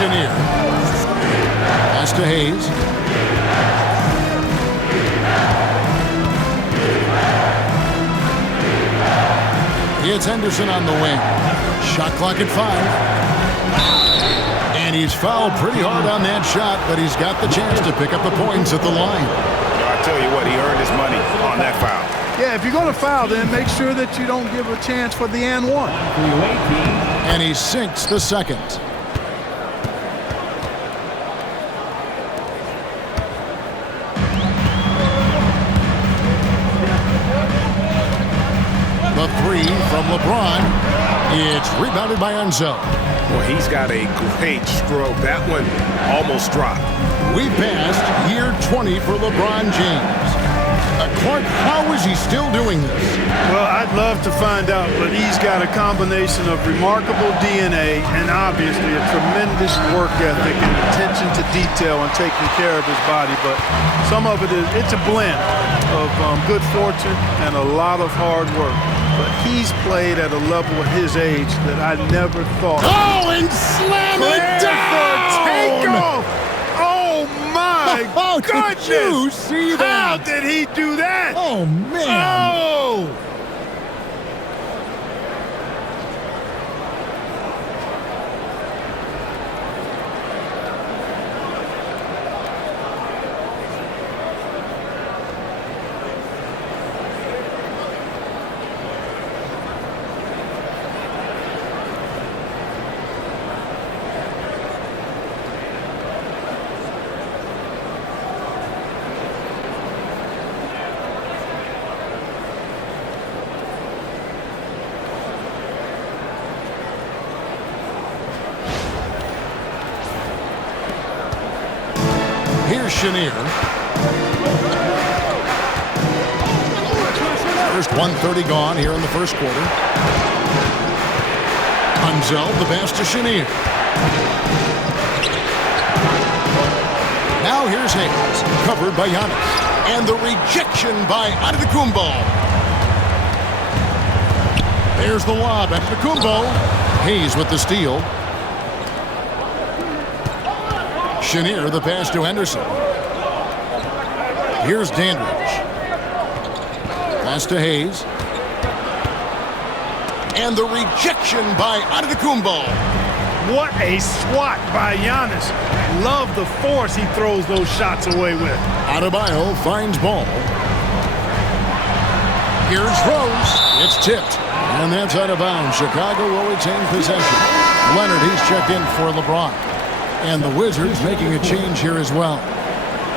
Chenier. Pass to Hayes. It's Henderson on the wing. Shot clock at 5. And he's fouled pretty hard on that shot, but he's got the chance to pick up the points at the line. I'll tell you what, he earned his money on that foul. Yeah, if you're going to foul, then make sure that you don't give a chance for the and one. And he sinks the second. The three from LeBron. It's rebounded by Enzo. Well, he's got a great stroke. That one almost dropped. We passed year 20 for LeBron James. Clark, how is he still doing this? Well, I'd love to find out, but he's got a combination of remarkable DNA and obviously a tremendous work ethic and attention to detail and taking care of his body. But some of it's a blend of good fortune and a lot of hard work. But he's played at a level at his age that I never thought. Oh, and slam it down! Takeoff! Oh, my goodness! Did you see that? How did he do that? Oh, man. Oh! Here's Chenier. First 1:30 gone here in the first quarter. Enzo, the pass to Chenier. Now here's Hayes, covered by Giannis. And the rejection by Antetokounmpo. There's the lob. Antetokounmpo. Hayes with the steal. Chenier, the pass to Henderson. Here's Dandridge. Pass to Hayes. And the rejection by Antetokounmpo. What a swat by Giannis. Love the force he throws those shots away with. Adebayo finds ball. Here's Rose. It's tipped. And that's out of bounds. Chicago will retain possession. Leonard, he's checked in for LeBron. And the Wizards making a change here as well.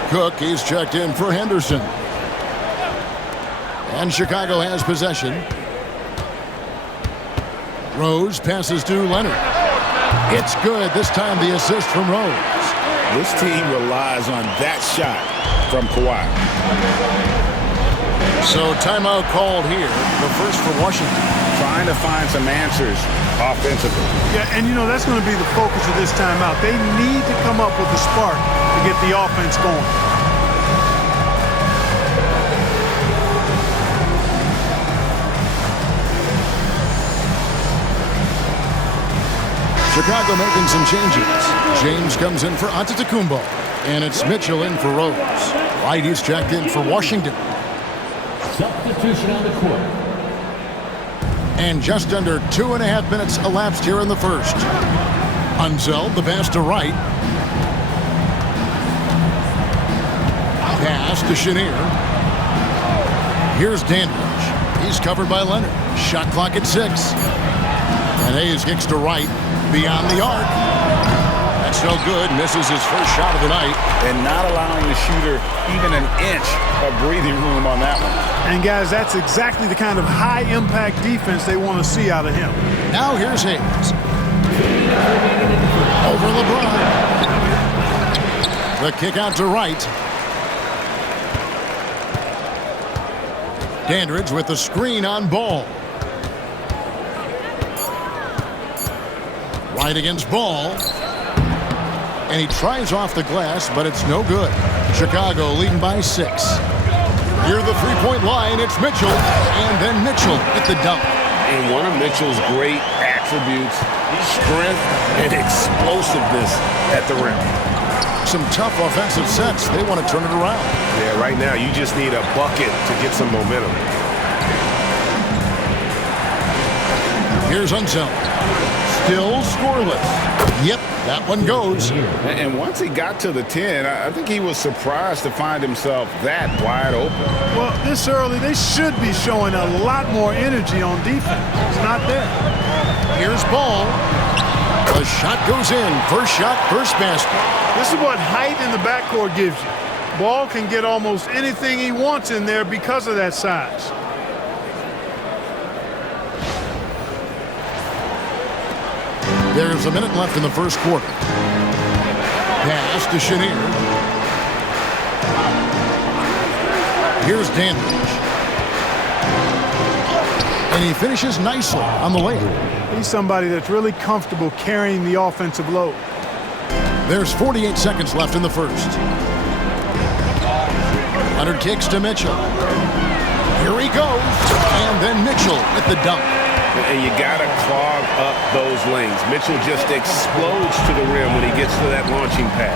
Cook, he's checked in for Henderson. And Chicago has possession. Rose passes to Leonard. It's good. This time the assist from Rose. This team relies on that shot from Kawhi. So timeout called here. The first for Washington. Trying to find some answers offensively. Yeah, and you know, that's going to be the focus of this timeout. They need to come up with a spark to get the offense going. Chicago making some changes. James comes in for Antetokounmpo. And it's Mitchell in for Rose. White is checked in for Washington. Substitution on the court. And just under 2.5 minutes elapsed here in the first. Unzel, the pass to Wright. Pass to Chenier. Here's Dandridge. He's covered by Leonard. Shot clock at 6. And Hayes kicks to Wright. Beyond the arc. That's no good. Misses his first shot of the night. And not allowing the shooter even an inch of breathing room on that one. And guys, that's exactly the kind of high-impact defense they want to see out of him. Now here's Hayes. Over LeBron. The kick out to Wright. Dandridge with the screen on Ball. Wright against Ball. And he tries off the glass, but it's no good. Chicago leading by 6. Near the three-point line, it's Mitchell. And then Mitchell at the dunk. And one of Mitchell's great attributes strength and explosiveness at the rim. Some tough offensive sets. They want to turn it around. Yeah, right now you just need a bucket to get some momentum. Here's Unseld. Still scoreless. Yep, that one goes. And once he got to the 10, I think he was surprised to find himself that wide open. Well, this early, they should be showing a lot more energy on defense. It's not there. Here's Ball. The shot goes in. First shot, first basket. This is what height in the backcourt gives you. Ball can get almost anything he wants in there because of that size. There's a minute left in the first quarter. Pass to Chenier. Here's Dandridge. And he finishes nicely on the layup. He's somebody that's really comfortable carrying the offensive load. There's 48 seconds left in the first. Leonard kicks to Mitchell. Here he goes. And then Mitchell with the dunk. And you got to clog up those lanes. Mitchell just explodes to the rim when he gets to that launching pad.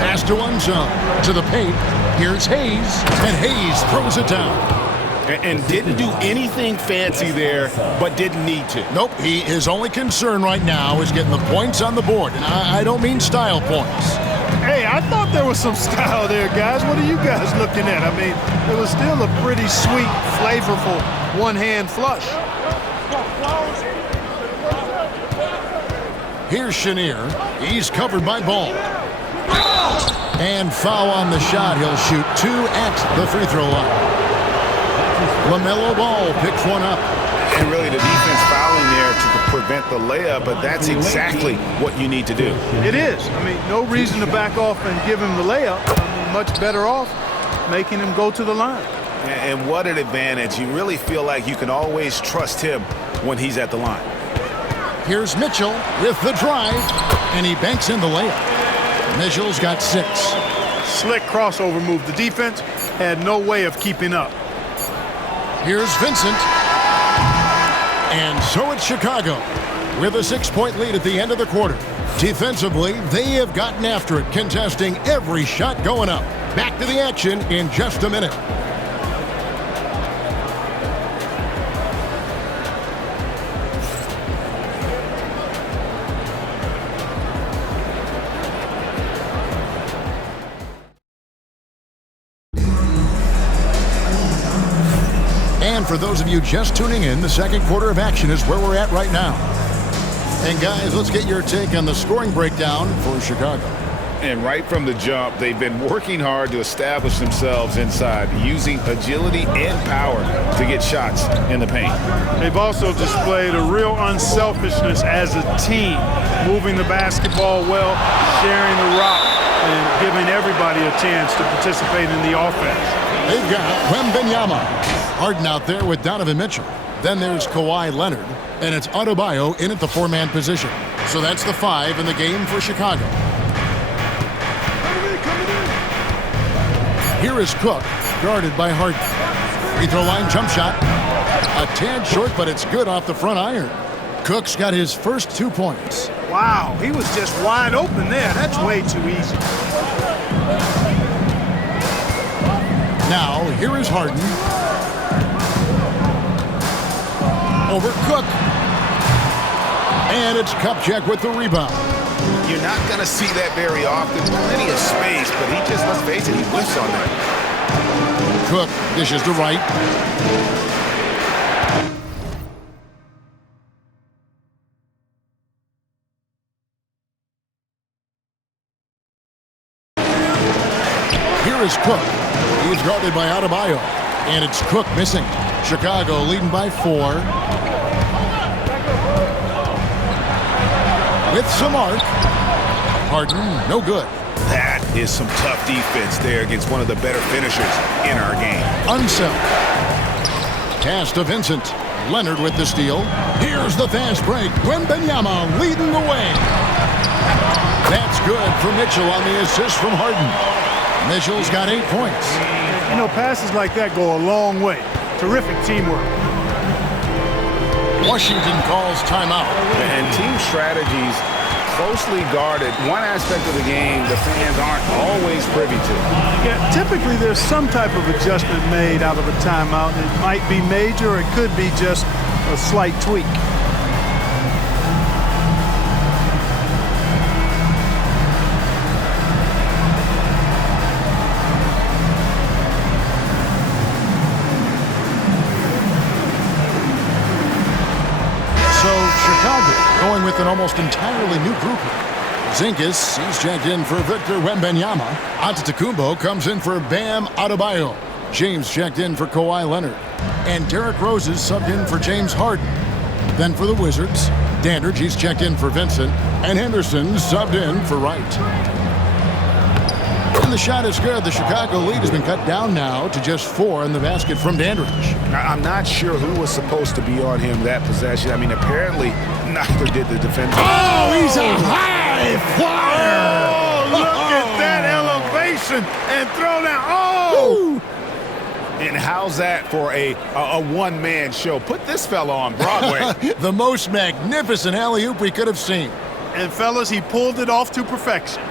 Pass to Unseld. To the paint. Here's Hayes. And Hayes throws it down. And didn't do anything fancy there, but didn't need to. Nope, his only concern right now is getting the points on the board. And I don't mean style points. Hey, I thought there was some style there, guys. What are you guys looking at? I mean, it was still a pretty sweet, flavorful one-hand flush. Here's Chenier. He's covered by Ball. And foul on the shot. He'll shoot two at the free throw line. LaMelo Ball picks one up. And really the defense fouling there to prevent the layup, but that's exactly what you need to do. It is. I mean, no reason to back off and give him the layup. I mean, much better off making him go to the line. And what an advantage. You really feel like you can always trust him when he's at the line. Here's Mitchell with the drive, and he banks in the layup. Mitchell's got 6. Slick crossover move. The defense had no way of keeping up. Here's Vincent. And so it's Chicago with a 6-point lead at the end of the quarter. Defensively, they have gotten after it, contesting every shot going up. Back to the action in just a minute. And for those of you just tuning in, the second quarter of action is where we're at right now. And guys, let's get your take on the scoring breakdown for Chicago. And right from the jump, they've been working hard to establish themselves inside, using agility and power to get shots in the paint. They've also displayed a real unselfishness as a team, moving the basketball well, sharing the rock, and giving everybody a chance to participate in the offense. They've got Wembanyama. Harden out there with Donovan Mitchell. Then there's Kawhi Leonard, and it's Adebayo in at the 4-man position. So that's the 5 in the game for Chicago. Here is Cook, guarded by Harden. Free throw line jump shot. A tad short, but it's good off the front iron. Cook's got his first 2 points. Wow, he was just wide open there. That's way too easy. Now, here is Harden. Over Cook. And it's Kupchak with the rebound. You're not going to see that very often. Plenty of space, but he just, let's face it, he whiffs on that. Cook dishes to Wright. Here is Cook. He's guarded by Adebayo. And it's Cook missing. Chicago leading by 4. With some arc. Harden, no good. That is some tough defense there against one of the better finishers in our game. Unseld. Pass to Vincent. Leonard with the steal. Here's the fast break. Wembanyama leading the way. That's good for Mitchell on the assist from Harden. Mitchell's got 8 points. You know, passes like that go a long way. Terrific teamwork. Washington calls timeout. And team strategies closely guarded. One aspect of the game the fans aren't always privy to. Yeah, typically there's some type of adjustment made out of a timeout. It might be major or it could be just a slight tweak. Chicago going with an almost entirely new group here. Zingas, he's checked in for Victor Wembanyama. Antetokounmpo comes in for Bam Adebayo. James checked in for Kawhi Leonard. And Derrick Rose is subbed in for James Harden. Then for the Wizards, Dandridge, he's checked in for Vincent. And Henderson subbed in for Wright. And the shot is good. The Chicago lead has been cut down now to just 4 in the basket from Dandridge. I'm not sure who was supposed to be on him that possession. I mean, apparently neither did the defender. Oh, he's a high flyer! Oh, look at that elevation and throw down. Oh! And how's that for a one-man show? Put this fella on Broadway. The most magnificent alley-oop we could have seen. And fellas, he pulled it off to perfection.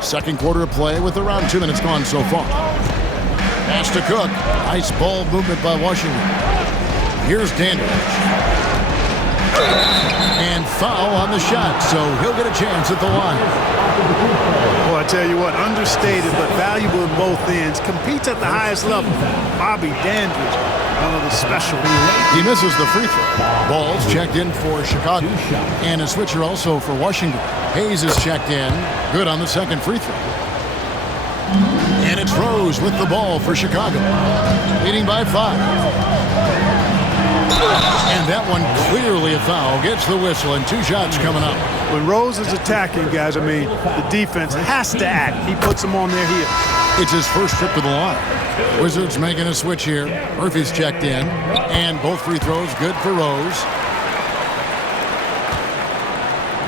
Second quarter of play with around 2 minutes gone so far. Pass to Cook. Nice ball movement by Washington. Here's Dandridge. And foul on the shot, so he'll get a chance at the line. Well, I tell you what, understated but valuable in both ends. Competes at the highest level. Bobby Dandridge, one of the special. He misses the free throw. Ball's checked in for Chicago. And a switcher also for Washington. Hayes is checked in. Good on the second free throw. And it's Rose with the ball for Chicago. Leading by 5. And that one clearly a foul. Gets the whistle and 2 shots coming up. When Rose is attacking, guys, I mean, the defense has to act. He puts them on their heels. It's his first trip to the line. Wizards making a switch here. Murphy's checked in. And both free throws good for Rose.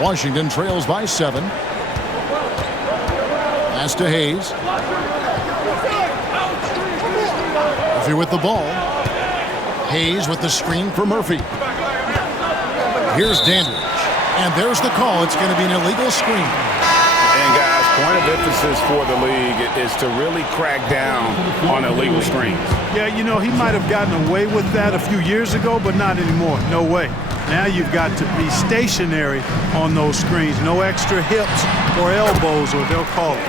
Washington trails by 7. Pass to Hayes. Murphy with the ball. Hayes with the screen for Murphy. Here's Dandridge. And there's the call. It's going to be an illegal screen. And guys, point of emphasis for the league is to really crack down on illegal screens. Yeah, you know, he might have gotten away with that a few years ago, but not anymore. No way. Now you've got to be stationary on those screens. No extra hips or elbows, or they'll call it.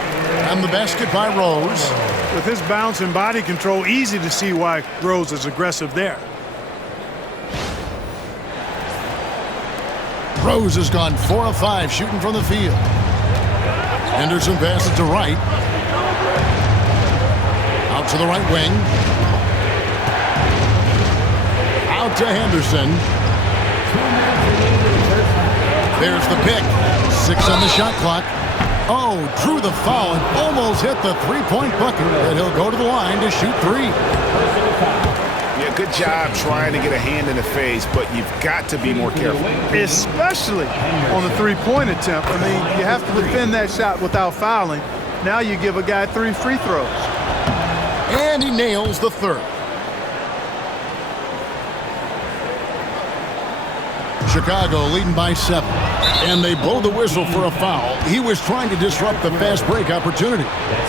And the basket by Rose. With his bounce and body control, easy to see why Rose is aggressive there. Rose has gone 4 of 5 shooting from the field. Henderson passes to Wright. Out to the right wing. Out to Henderson. There's the pick. 6 on the shot clock. Oh, drew the foul and almost hit the three-point bucket. And he'll go to the line to shoot 3. Yeah, good job trying to get a hand in the face, but you've got to be more careful. Especially on the three-point attempt. I mean, you have to defend that shot without fouling. Now you give a guy 3 free throws. And he nails the 3rd. Chicago leading by 7. And they blow the whistle for a foul. He was trying to disrupt the fast break opportunity.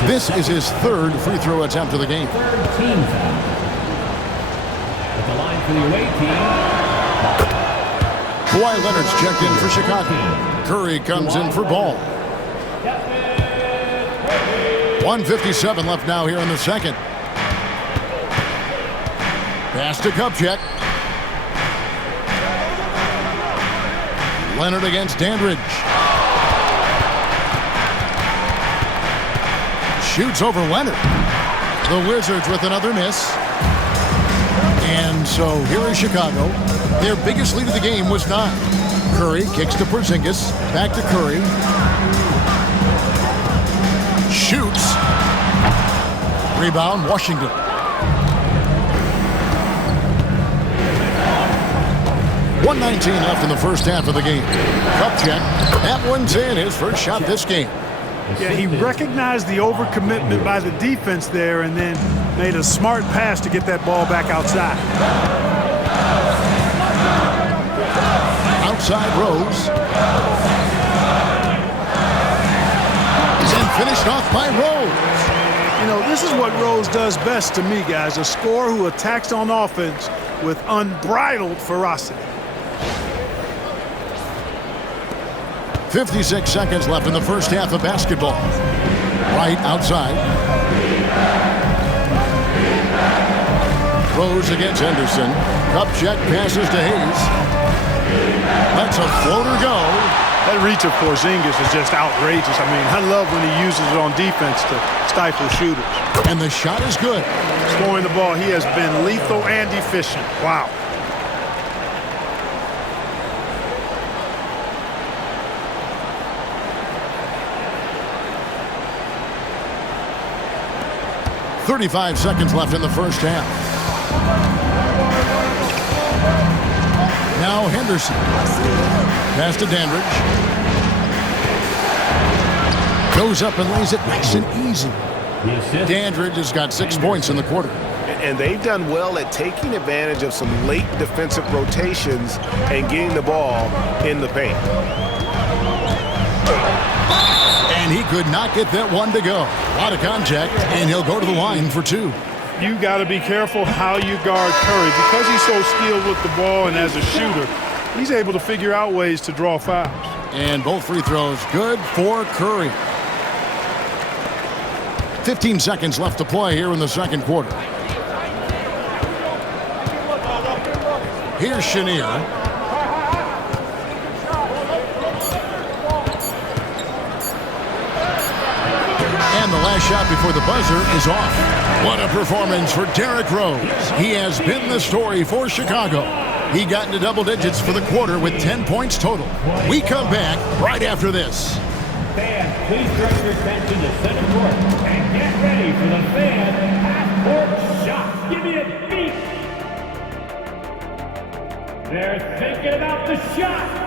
This is his 3rd free throw attempt of the game. 3rd team foul. At the line for the away team. Kawhi Leonard's checked in for Chicago. Curry comes in for Ball. 1:57 left now here in the second. Pass to Kupchak. Leonard against Dandridge. Shoots over Leonard. The Wizards with another miss. And so here is Chicago. Their biggest lead of the game was 9. Curry kicks to Porzingis. Back to Curry. Shoots. Rebound, Washington. 1:19 left in the first half of the game. Kupchak, that one's in, his first shot this game. Yeah, he recognized the overcommitment by the defense there and then made a smart pass to get that ball back outside. Outside Rose. And finished off by Rose. You know, this is what Rose does best to me, guys. A scorer who attacks on offense with unbridled ferocity. 56 seconds left in the first half of basketball. Right outside. Rose against Henderson. Kupchak passes to Hayes. Lets a floater go. That reach of Porzingis is just outrageous. I mean, I love when he uses it on defense to stifle shooters. And the shot is good. Scoring the ball, he has been lethal and efficient. Wow. .35 seconds left in the first half. Now Henderson. Pass to Dandridge. Goes up and lays it nice and easy. Dandridge has got 6 points in the quarter. And they've done well at taking advantage of some late defensive rotations and getting the ball in the paint. And he could not get that one to go. A lot of contact, and he'll go to the line for 2. You got to be careful how you guard Curry. Because he's so skilled with the ball and as a shooter, he's able to figure out ways to draw fouls. And both free throws good for Curry. 15 seconds left to play here in the second quarter. Here's Chenier. And the last shot before the buzzer is off. What a performance for Derrick Rose. He has been the story for Chicago. He got into double digits for the quarter with 10 points total. We come back right after this. Fans, please direct your attention to center court and get ready for the fan half-court shot. Give me a beat. They're thinking about the shot.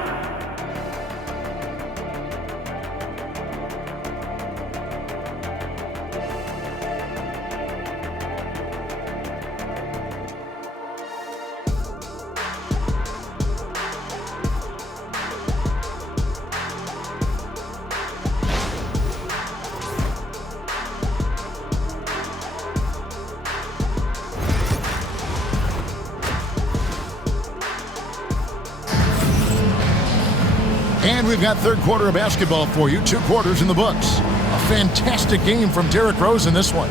And we've got third quarter of basketball for you. 2 quarters in the books. A fantastic game from Derrick Rose in this one.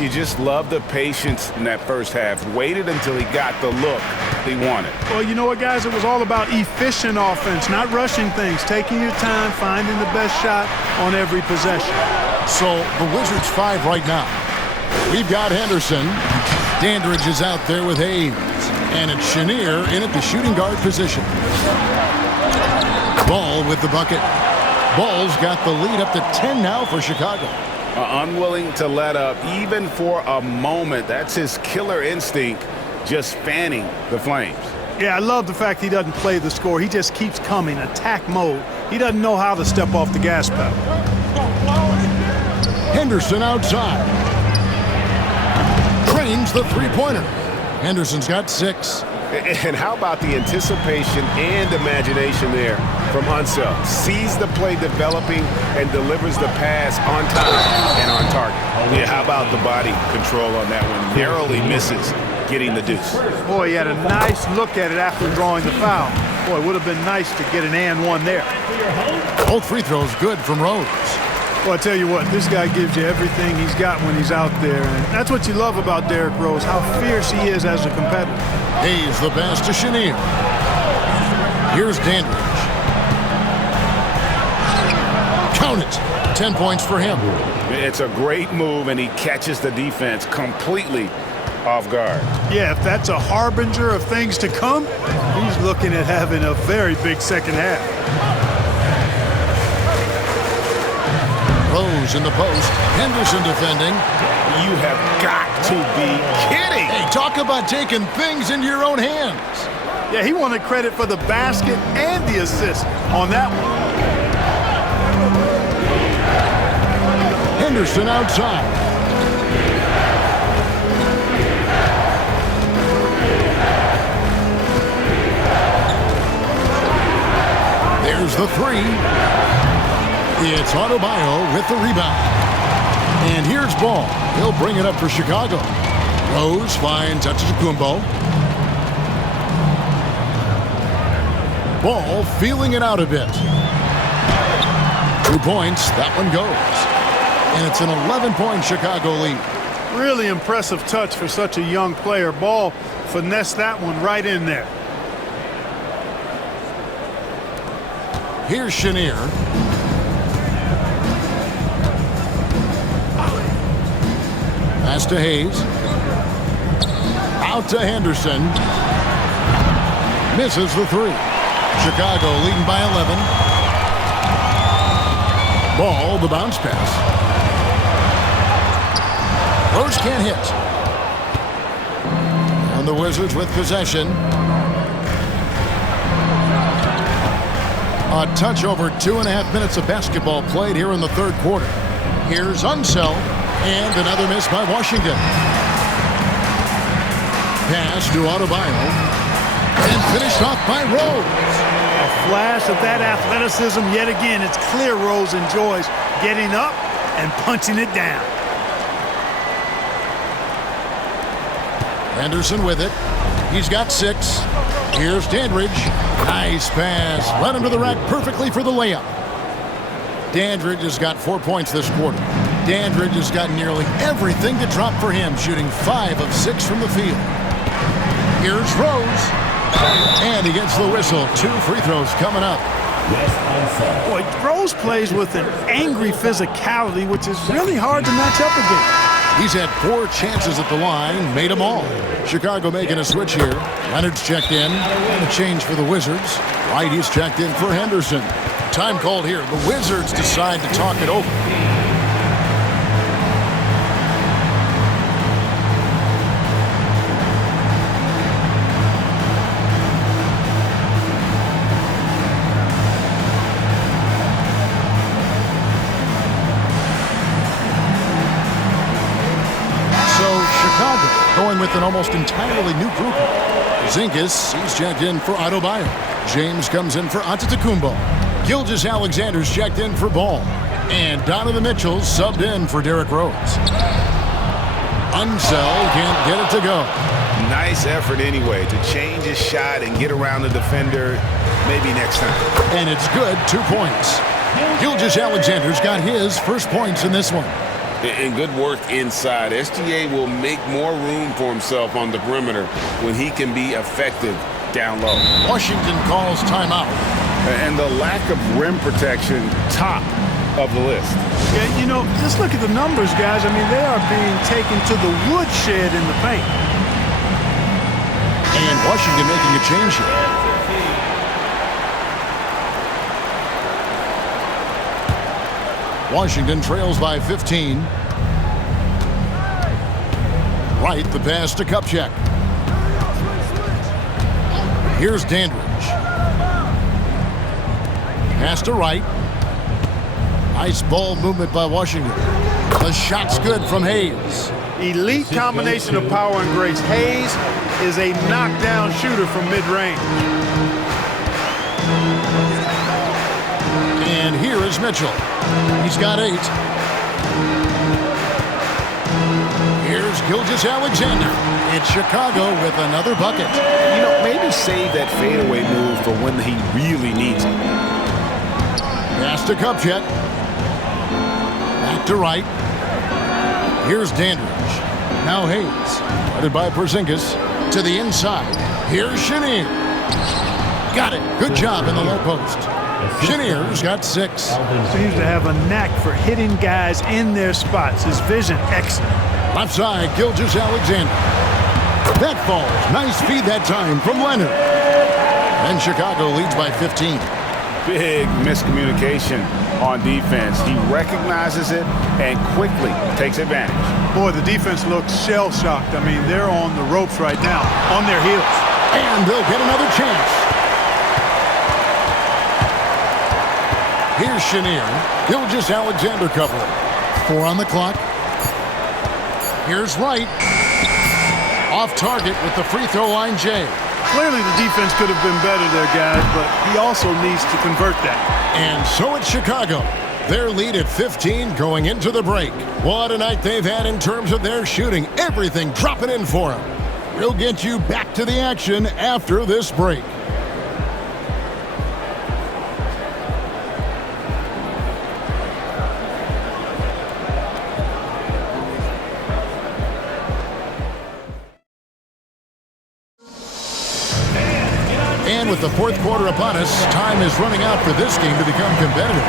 You just love the patience in that first half. Waited until he got the look he wanted. Well, you know what, guys? It was all about efficient offense, not rushing things, taking your time, finding the best shot on every possession. So the Wizards 5 right now. We've got Henderson. Dandridge is out there with Hayes. And it's Chenier in at the shooting guard position. Ball with the bucket. Ball's got the lead up to 10 now for Chicago. Unwilling to let up even for a moment. That's his killer instinct, just fanning the flames. Yeah, I love the fact he doesn't play the score. He just keeps coming, attack mode. He doesn't know how to step off the gas pedal. Henderson outside. Trains the three-pointer. Henderson's got 6. And how about the anticipation and imagination there from Unseld? Sees the play developing and delivers the pass on time and on target. Yeah, how about the body control on that one? Narrowly misses getting the deuce. Boy, he had a nice look at it after drawing the foul. Boy, it would have been nice to get an and one there. Both free throws good from Rose. Well, I tell you what, this guy gives you everything he's got when he's out there. And that's what you love about Derrick Rose, how fierce he is as a competitor. Hayes the pass to Chenier. Here's Dandridge. Count it. 10 points for him. It's a great move, and he catches the defense completely off guard. Yeah, if that's a harbinger of things to come, he's looking at having a very big second half. Rose in the post. Henderson defending. You have got to be kidding. Hey, talk about taking things into your own hands. Yeah, he wanted credit for the basket and the assist on that one. Henderson outside. There's the three. It's Adebayo with the rebound. And here's Ball. He'll bring it up for Chicago. Rose finds Antetokounmpo. Ball feeling it out a bit. 2 points. That one goes. And it's an 11-point Chicago lead. Really impressive touch for such a young player. Ball finessed that one right in there. Here's Chenier. Pass to Hayes. Out to Henderson. Misses the three. Chicago leading by 11. Ball, the bounce pass. Rose can't hit. And the Wizards with possession. A touch over 2.5 minutes of basketball played here in the third quarter. Here's Unseld, and another miss by Washington. Pass to Adebayo, and finished off by Rose. A flash of that athleticism yet again. It's clear Rose enjoys getting up and punching it down. Henderson with it. He's got 6. Here's Dandridge. Nice pass. Right under the rack perfectly for the layup. Dandridge has got 4 points this quarter. Dandridge has got nearly everything to drop for him, shooting 5 of 6 from the field. Here's Rose. And he gets the whistle. 2 free throws coming up. Boy, Rose plays with an angry physicality, which is really hard to match up against. He's had 4 chances at the line, made them all. Chicago making a switch here. Leonard's checked in, and a change for the Wizards. Wright is checked in for Henderson. Time called here. The Wizards decide to talk it over. Going with an almost entirely new group. Zingas, he's checked in for Adebayo. James comes in for Antetokounmpo. Gilgeous-Alexander's checked in for Ball. And Donovan Mitchell's subbed in for Derrick Rose. Unseld can't get it to go. Nice effort anyway to change his shot and get around the defender maybe next time. And it's good, 2 points. Gilgeous-Alexander's got his first points in this one. And good work inside. SGA will make more room for himself on the perimeter when he can be effective down low. Washington calls timeout. And the lack of rim protection, top of the list. Yeah, you know, just look at the numbers, guys. I mean, they are being taken to the woodshed in the paint. And Washington making a change here. Washington trails by 15. Wright, the pass to Kupchak. Here's Dandridge. Pass to Wright. Nice ball movement by Washington. The shot's good from Hayes. Elite combination of power and grace. Hayes is a knockdown shooter from mid-range. And here is Mitchell. He's got 8. Here's Gilgeous-Alexander. It's Chicago with another bucket. You know, maybe save that fadeaway move for when he really needs it. Pass to Kupchak. Back to Wright. Here's Dandridge. Now Hayes. Guarded by Porzingis. To the inside. Here's Chenier. Got it. Good job in the low post. Chenier's got 6. Seems to have a knack for hitting guys in their spots. His vision, excellent. Left side, Gilgeous-Alexander. That falls. Nice feed that time from Leonard. And Chicago leads by 15. Big miscommunication on defense. He recognizes it and quickly takes advantage. Boy, the defense looks shell-shocked. I mean, they're on the ropes right now, on their heels. And they'll get another chance. Here's Chenier. Gilgeous-Alexander covering. 4 on the clock. Here's Wright. Off target with the free throw line, Jay. Clearly the defense could have been better there, guys, but he also needs to convert that. And so it's Chicago. Their lead at 15 going into the break. What a night they've had in terms of their shooting. Everything dropping in for them. We'll get you back to the action after this break. And with the fourth quarter upon us, time is running out for this game to become competitive.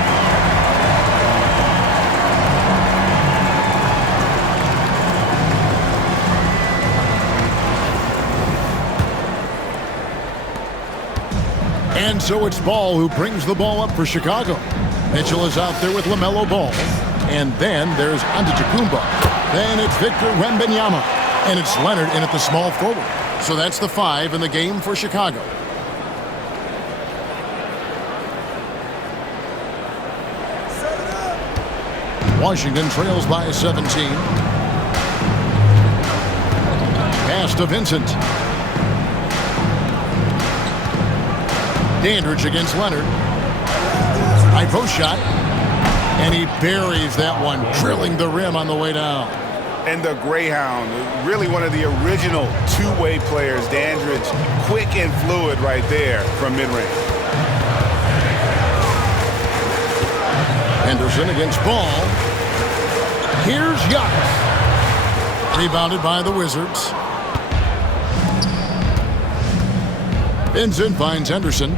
And so it's Ball who brings the ball up for Chicago. Mitchell is out there with LaMelo Ball. And then there's Antetokounmpo. Then it's Victor Wembanyama. And it's Leonard in at the small forward. So that's the 5 in the game for Chicago. Washington trails by 17. Pass to Vincent. Dandridge against Leonard. High post shot. And he buries that one, drilling the rim on the way down. And the Greyhound, really one of the original two-way players. Dandridge, quick and fluid right there from mid-range. Henderson against Ball. Here's Giannis. Rebounded by the Wizards. Vincent finds Henderson.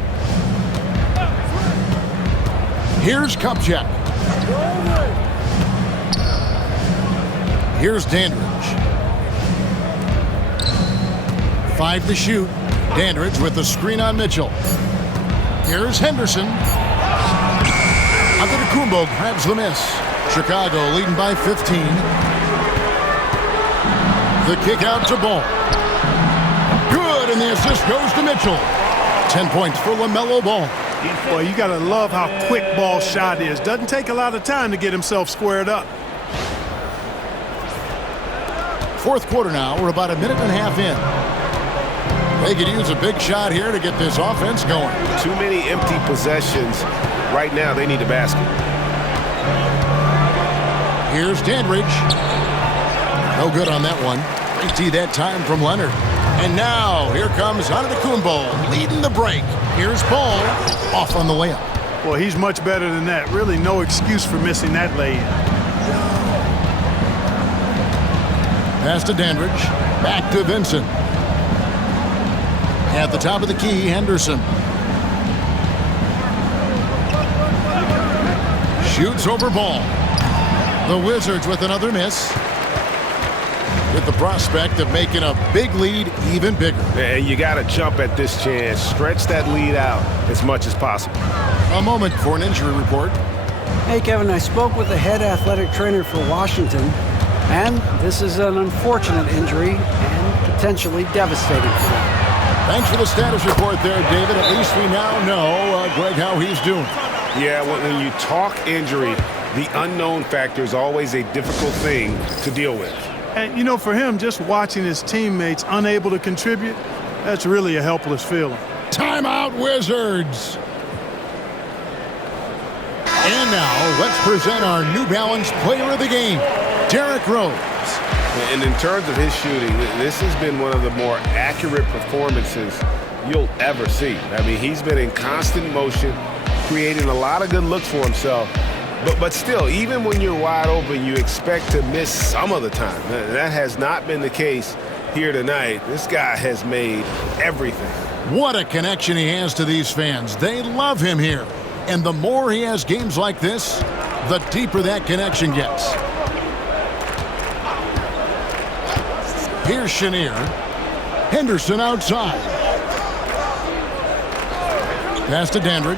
Here's Kupchak. Here's Dandridge. 5 to shoot. Dandridge with the screen on Mitchell. Here's Henderson. Antetokounmpo grabs the miss. Chicago leading by 15. The kick out to Ball. Good, and the assist goes to Mitchell. 10 points for LaMelo Ball. Boy, you got to love how quick Ball's shot is. Doesn't take a lot of time to get himself squared up. Fourth quarter now. We're about a minute and a half in. They could use a big shot here to get this offense going. Too many empty possessions. Right now, they need a basket. Here's Dandridge. No good on that one. Great D that time from Leonard. And now, here comes Antetokounmpo leading the break. Here's Ball off on the layup. Well, he's much better than that. Really no excuse for missing that lay-in. Pass to Dandridge. Back to Vincent. At the top of the key, Henderson. Shoots over Ball. The Wizards with another miss. With the prospect of making a big lead even bigger. And you got to jump at this chance. Stretch that lead out as much as possible. A moment for an injury report. Hey, Kevin, I spoke with the head athletic trainer for Washington, and this is an unfortunate injury and potentially devastating for them. Thanks for the status report there, David. At least we now know, Greg, how he's doing. Yeah, when you talk injury, the unknown factor is always a difficult thing to deal with. And, you know, for him, just watching his teammates unable to contribute, that's really a helpless feeling. Timeout, Wizards. And now, let's present our New Balance player of the game, Derrick Rose. And in terms of his shooting, this has been one of the more accurate performances you'll ever see. I mean, he's been in constant motion, creating a lot of good looks for himself. But still, even when you're wide open, you expect to miss some of the time. That has not been the case here tonight. This guy has made everything. What a connection he has to these fans. They love him here. And the more he has games like this, the deeper that connection gets. Here's Chenier. Henderson outside. Pass to Dandridge.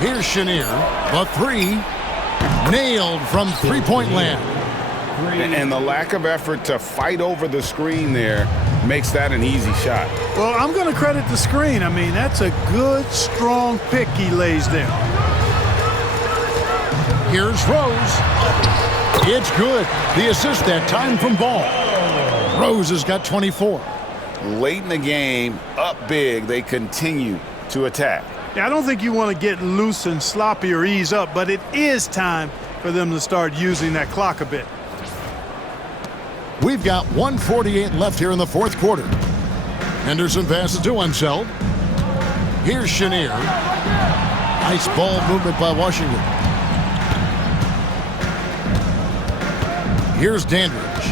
Here's Chenier. The 3. Nailed from three-point land. And the lack of effort to fight over the screen there makes that an easy shot. Well, I'm going to credit the screen. I mean, that's a good, strong pick he lays there. Here's Rose. It's good. The assist that time from Ball. Rose has got 24. Late in the game, up big, they continue to attack. Yeah, I don't think you want to get loose and sloppy or ease up, but it is time for them to start using that clock a bit. We've got 1:48 left here in the fourth quarter. Henderson passes to Unseld. Here's Chenier. Nice ball movement by Washington. Here's Dandridge.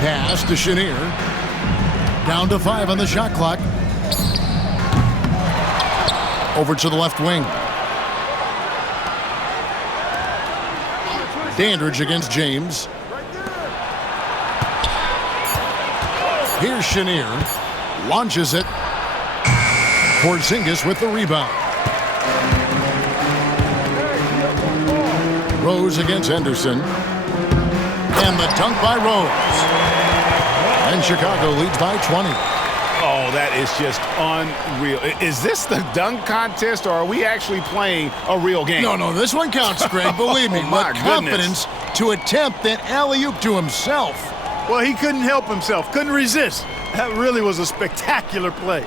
Pass to Chenier. Down to 5 on the shot clock. Over to the left wing. Dandridge against James. Here's Chenier. Launches it. Porzingis with the rebound. Rose against Henderson. And the dunk by Rose. And Chicago leads by 20. Oh, that is just unreal. Is this the dunk contest, or are we actually playing a real game? No, this one counts, Greg. Believe me. Oh, my with confidence to attempt that alley-oop to himself. Well, he couldn't help himself, couldn't resist. That really was a spectacular play.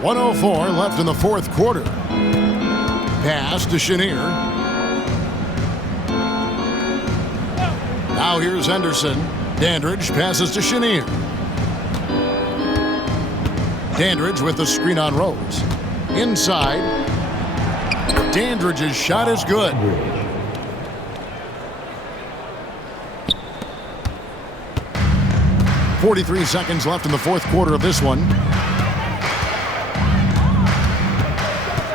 .104 left in the fourth quarter. Pass to Chenier. Now here's Henderson. Dandridge passes to Chenier. Dandridge with the screen on Rose. Inside. Dandridge's shot is good. .43 seconds left in the fourth quarter of this one.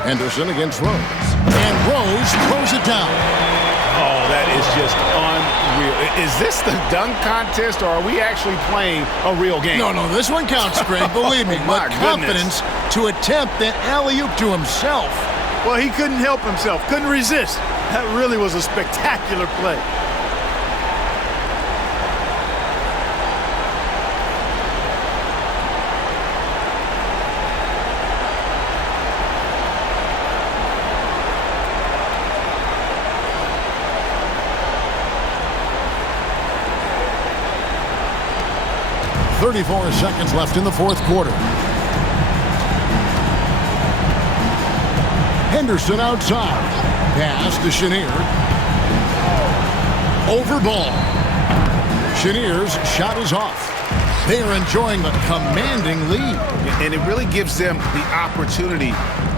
Henderson against Rose. And Rose throws it down. Oh, that is just unreal. Is this the dunk contest, or are we actually playing a real game? No, this one counts, Greg. Believe me. Oh, my with confidence to attempt that alley-oop to himself. Well, he couldn't help himself, couldn't resist. That really was a spectacular play. .34 seconds left in the fourth quarter. Henderson outside. Pass to Chenier. Over Ball. Chenier's shot is off. They are enjoying the commanding lead. And it really gives them the opportunity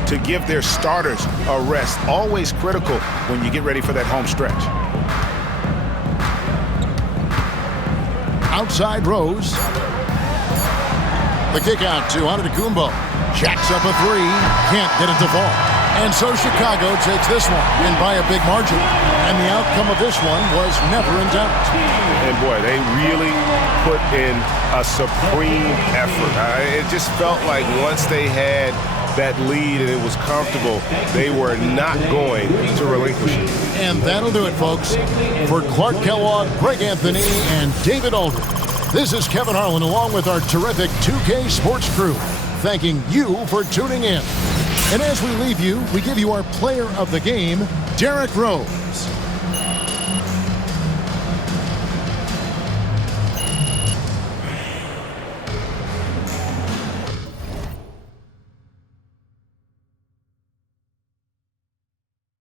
to give their starters a rest. Always critical when you get ready for that home stretch. Outside Rose. The kick out to Antetokounmpo. Jacks up a three. Can't get it to fall. And so Chicago takes this one and by a big margin. And the outcome of this one was never in doubt. And boy, they really put in a supreme effort. It just felt like once they had that lead and it was comfortable, they were not going to relinquish it. And that'll do it, folks. For Clark Kellogg, Greg Anthony, and David Aldridge, this is Kevin Harlan along with our terrific 2K Sports crew, thanking you for tuning in. And as we leave you, we give you our player of the game, Derrick Rose.